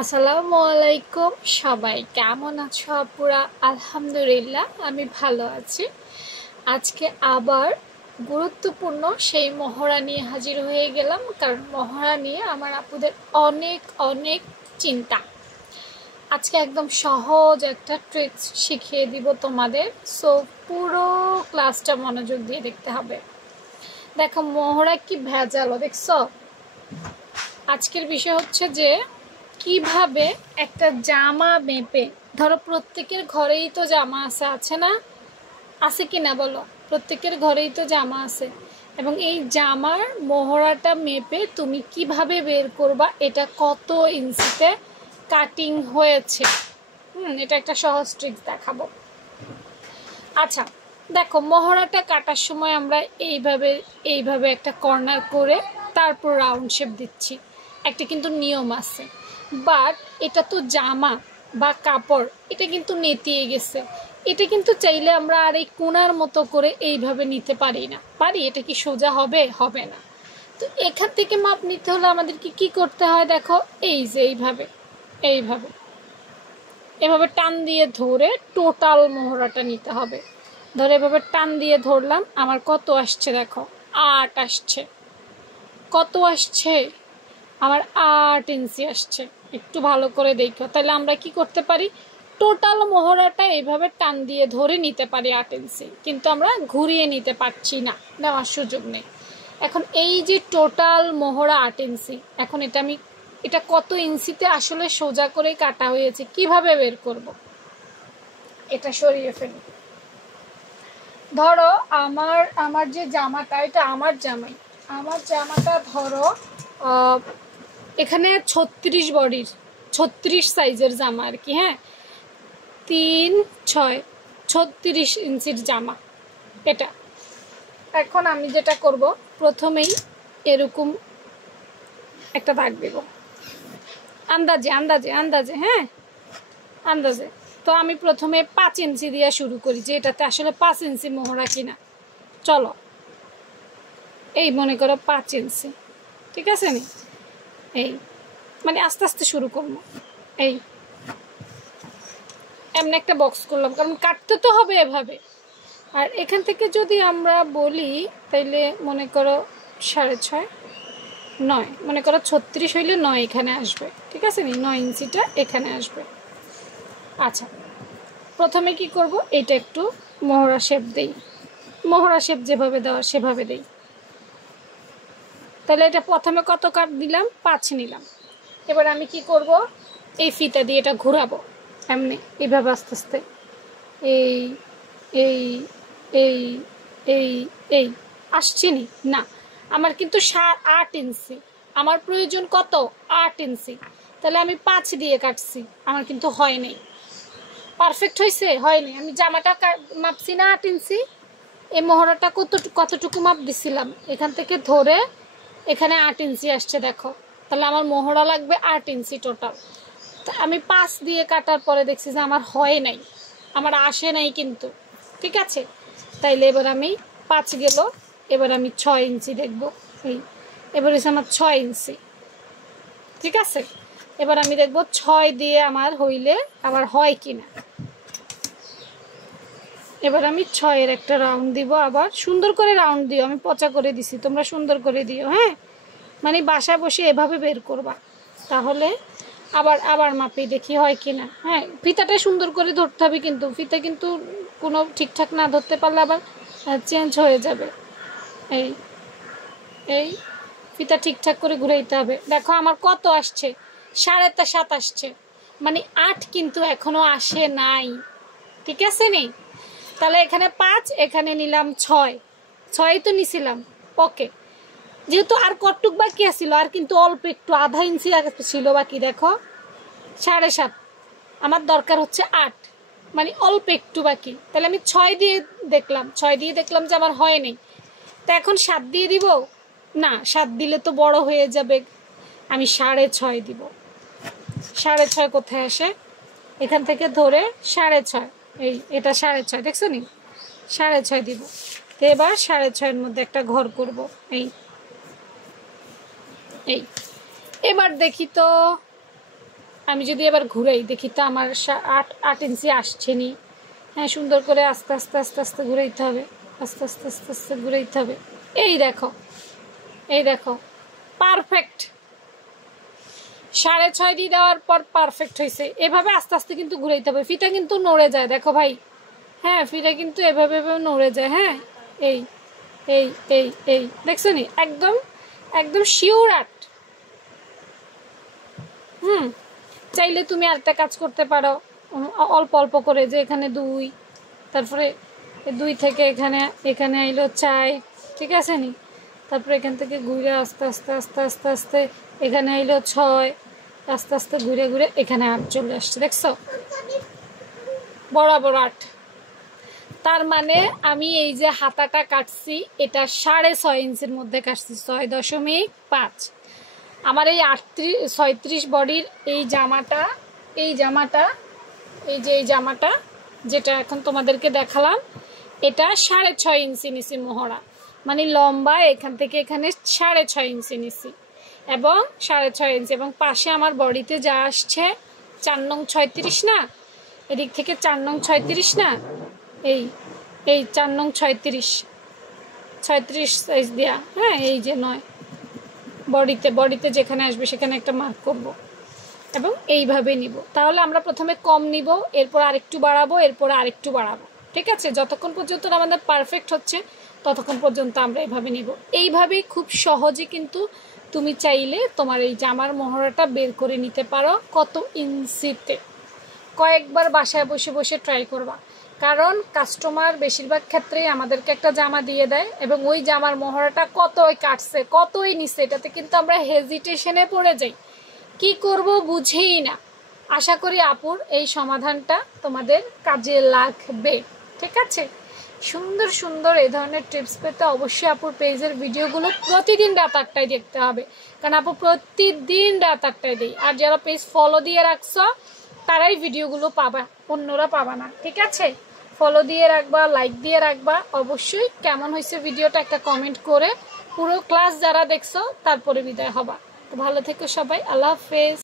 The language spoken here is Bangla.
আসসালামু আলাইকুম, সবাই কেমন আছো আপুরা? আলহামদুলিল্লাহ আমি ভালো আছি। আজকে আবার গুরুত্বপূর্ণ সেই মহড়া নিয়ে হাজির হয়ে গেলাম, কারণ মহড়া নিয়ে আমার আপুদের অনেক অনেক চিন্তা। আজকে একদম সহজ একটা ট্রিক্স শিখিয়ে দিব তোমাদের, সো পুরো ক্লাসটা মনোযোগ দিয়ে দেখতে হবে। দেখো মহড়া কি ভেজালো দেখছো। আজকের বিষয় হচ্ছে যে কিভাবে একটা জামা মেপে, ধরো প্রত্যেকের ঘরেই তো জামা আছে না? আছে কি না বলো? প্রত্যেকের ঘরেই তো জামা আছে, এবং এই জামার মহড়াটা মেপে তুমি কিভাবে বের করবা এটা কত ইঞ্চিতে কাটিং হয়েছে। এটা একটা সহজ ট্রিক্স দেখাবো। আচ্ছা দেখো, মহড়াটা কাটার সময় আমরা এইভাবে এইভাবে একটা কর্নার করে তারপর রাউন্ড শেপ দিচ্ছি, একটা কিন্তু নিয়ম আছে। বাট এটা তো জামা বা কাপড়, এটা কিন্তু নেতিয়ে গেছে। এটা কিন্তু চাইলে আমরা আর এই কোণার মতো করে এইভাবে নিতে পারি না, পারি? এটা কি সোজা হবে? হবে না। তো এখান থেকে মাপ নিতে হলে আমাদেরকে কি করতে হয় দেখো, এই যে এইভাবে এইভাবে এভাবে টান দিয়ে ধরে টোটাল মহড়াটা নিতে হবে। ধরে এভাবে টান দিয়ে ধরলাম, আমার কত আসছে দেখো, 8 আসছে। কত আসছে? আমার 8 ইঞ্চি আসছে। একটু ভালো করে দেখো, তাহলে আমরা কি করতে পারি, টোটাল মহড়াটা এইভাবে টান দিয়ে ধরে নিতে পারি 8 ইঞ্চি, কিন্তু আমরা ঘুরিয়ে নিতে পারছি না, নেওয়ার সুযোগ নেই। এখন এই যে টোটাল মহড়া 8 ইঞ্চি, এখন এটা কত ইঞ্চিতে আসলে সোজা করে কাটা হয়েছে কিভাবে বের করব? এটা সরিয়ে ফেলি। ধরো আমার যে জামাটা, এটা আমার জামাটা ধরো এখানে 36 বডির, 36 সাইজের জামা আর কি। হ্যাঁ, 3, 6, 36 ইঞ্চির জামা এটা। এখন আমি যেটা করব, প্রথমেই এরকম একটা দাগ দেব, আন্দাজে আন্দাজে আন্দাজে, হ্যাঁ আন্দাজে। তো আমি প্রথমে 5 ইঞ্চি দিয়ে শুরু করি, যে এটাতে আসলে 5 ইঞ্চি মোহরা কিনা। চলো, এই মনে করো 5 ইঞ্চি, ঠিক আছে নি? এই মানে আস্তে আস্তে শুরু করবো। এই এমন একটা বক্স করলাম, কারণ কাটতে তো হবে এভাবে। আর এখান থেকে যদি আমরা বলি, তাইলে মনে করো 6.5, 9, মনে করো 36 হইলে 9 এখানে আসবে, ঠিক আছে নি? 9 ইঞ্চিটা এখানে আসবে। আচ্ছা, প্রথমে কি করব, এটা একটু মহড়া শেপ দেই। মহড়া শেপ যেভাবে দেওয়া সেভাবে দেই। তাহলে এটা প্রথমে কত কাট দিলাম? 5 নিলাম। এবার আমি কি করব, এই ফিতা দিয়ে এটা ঘোরাবো এমনি, এইভাবে আস্তে আস্তে। এই এই এই এই এই আসছে নি না, আমার কিন্তু 8 ইঞ্চি, আমার প্রয়োজন কত? 8 ইঞ্চি। তাহলে আমি 5 দিয়ে কাটছি, আমার কিন্তু হয় নাই। পারফেক্ট হয়েছে? হয়নি। আমি জামাটা মাপছি না 8 ইঞ্চি, এই মহড়াটা কতটুকু মাপ দিছিলাম, এখান থেকে ধরে এখানে 8 ইঞ্চি আসছে দেখো। তাহলে আমার মহড়া লাগবে 8 ইঞ্চি টোটাল। আমি 5 দিয়ে কাটার পরে দেখছি যে আমার হয় নাই, আমার আসে নাই কিন্তু, ঠিক আছে? তাইলে এবার আমি 5 গেল, এবার আমি 6 ইঞ্চি দেখব। এবার হচ্ছে আমার 6 ইঞ্চি, ঠিক আছে? এবার আমি দেখব 6 দিয়ে আমার হইলে আমার হয় কিনা। এবার আমি 6-এর একটা রাউন্ড দিব, আবার সুন্দর করে রাউন্ড দিও, আমি পচা করে দিছি, তোমরা সুন্দর করে দিও। হ্যাঁ, মানে বাসায় বসে এভাবে বের করবা, তাহলে আবার মাপি দেখি হয় কিনা। হ্যাঁ, ফিতাটা সুন্দর করে ধরতে হবে, কিন্তু ফিতা কিন্তু কোনো ঠিকঠাক না ধরতে পারলে আবার চেঞ্জ হয়ে যাবে। এই এই ফিতা ঠিকঠাক করে ঘুরাইতে হবে। দেখো আমার কত আসছে, 7.5 আসছে, মানে 8 কিন্তু এখনো আসে নাই, ঠিক আছে নি? তাহলে এখানে 5, এখানে নিলাম 6 তো নিছিলাম। ওকে, যেহেতু আর কতটুক বাকি আছিল, আর কিন্তু অল্প একটু, আধা ইঞ্চি ছিল বাকি। দেখো 7.5, আমার দরকার হচ্ছে 8, মানে অল্প একটু বাকি। তাহলে আমি 6 দিয়ে দেখলাম যে আমার হয়নি। তো এখন 7 দিয়ে দিব না, 7 দিলে তো বড় হয়ে যাবে, আমি 6.5 দিব। 6.5 কোথায় আসে? এখান থেকে ধরে 6.5, এটা 6.5, দেখছো নি? 6.5 দিব। তো এবার 6.5-এর মধ্যে একটা ঘর করব। এই এবার দেখি তো আমি যদি এবার ঘুরাই দেখি তো আমার 8 ইঞ্চি আসছে নি। হ্যাঁ, সুন্দর করে আস্তে আস্তে আস্তে আস্তে ঘুরাইতে হবে, আস্তে আস্তে আস্তে আস্তে ঘুরাইতে হবে। এই দেখো, এই দেখো, পারফেক্ট। 6.5 দিয়ে দেওয়ার পর পারফেক্ট হয়েছে। এভাবে আস্তে আস্তে কিন্তু ঘুরাইতে হবে, ফিতা কিন্তু নড়ে যায়, দেখো ভাই। হ্যাঁ, ফিতা কিন্তু এভাবে এভাবে নড়ে যায়। হ্যাঁ, এই এই এই এই দেখছো নি, একদম একদম শিওর আর্ট। চাইলে তুমি আরেকটা কাজ করতে পারো, অল্প অল্প করে, যে এখানে 2, তারপরে 2 থেকে এখানে এখানে আইলো 4, ঠিক আছে নি। তারপরে এখান থেকে ঘুরে আস্তে আস্তে আস্তে আস্তে আস্তে এখানে আইলো 6, আস্তে আস্তে ঘুরে ঘুরে এখানে 8 চলে আসছে, দেখছো? বরাবর 8। তার মানে আমি এই যে হাতাটা কাটছি এটা 6.5 ইঞ্চির মধ্যে কাটছি, 6.5। আমার এই 36 বডির এই জামাটা, এই যে এই জামাটা যেটা এখন তোমাদেরকে দেখালাম, এটা 6.5 ইঞ্চি নিছি মহড়া, মানে লম্বা এখান থেকে এখানে 6.5 ইঞ্চি নিছি, এবং 6.5 ইঞ্চি, এবং পাশে আমার বডিতে যা আসছে 4 নং 36 না, এদিক থেকে 4 নং 36 না, এই 4 নং 36 সাইজ দেয়া। হ্যাঁ, এই যে 9 বডিতে যেখানে আসবে সেখানে একটা মার্ক করব, এবং এইভাবে নিব। তাহলে আমরা প্রথমে কম নিব, এরপর আরেকটু বাড়াবো, এরপর আরেকটু বাড়াবো, ঠিক আছে? যতক্ষণ পর্যন্ত আমাদের পারফেক্ট হচ্ছে ততক্ষণ পর্যন্ত আমরা এইভাবে নিব। এইভাবেই খুব সহজে কিন্তু তুমি চাইলে তোমার এই জামার মহড়াটা বের করে নিতে পারো কত ইঞ্চিতে। কয়েকবার বাসায় বসে বসে ট্রাই করবা, কারণ কাস্টমার বেশিরভাগ ক্ষেত্রেই আমাদেরকে একটা জামা দিয়ে দেয়, এবং ওই জামার মহড়াটা কতই কাটছে কতই নিচ্ছে, এটাতে কিন্তু আমরা হেজিটেশনে পড়ে যাই, কি করব বুঝেই না। আশা করি আপুর এই সমাধানটা তোমাদের কাজে লাগবে, ঠিক আছে? সুন্দর সুন্দর এই ধরনের টিপস পেতে অবশ্যই আপুর পেজের ভিডিওগুলো প্রতিদিন রাত 8টায় দেখতে হবে, কারণ আপু প্রতিদিন রাত 8টায় দিই। আর যারা পেজ ফলো দিয়ে রাখছ তারাই ভিডিওগুলো পাবা, অন্যরা পাবা না, ঠিক আছে? ফলো দিয়ে রাখবা, লাইক দিয়ে রাখবা। অবশ্যই কেমন হয়েছে ভিডিওটা একটা কমেন্ট করে পুরো ক্লাস যারা দেখছো তারপরে বিদায় হবা। তো ভালো থেকো সবাই, আল্লাহ হাফেজ।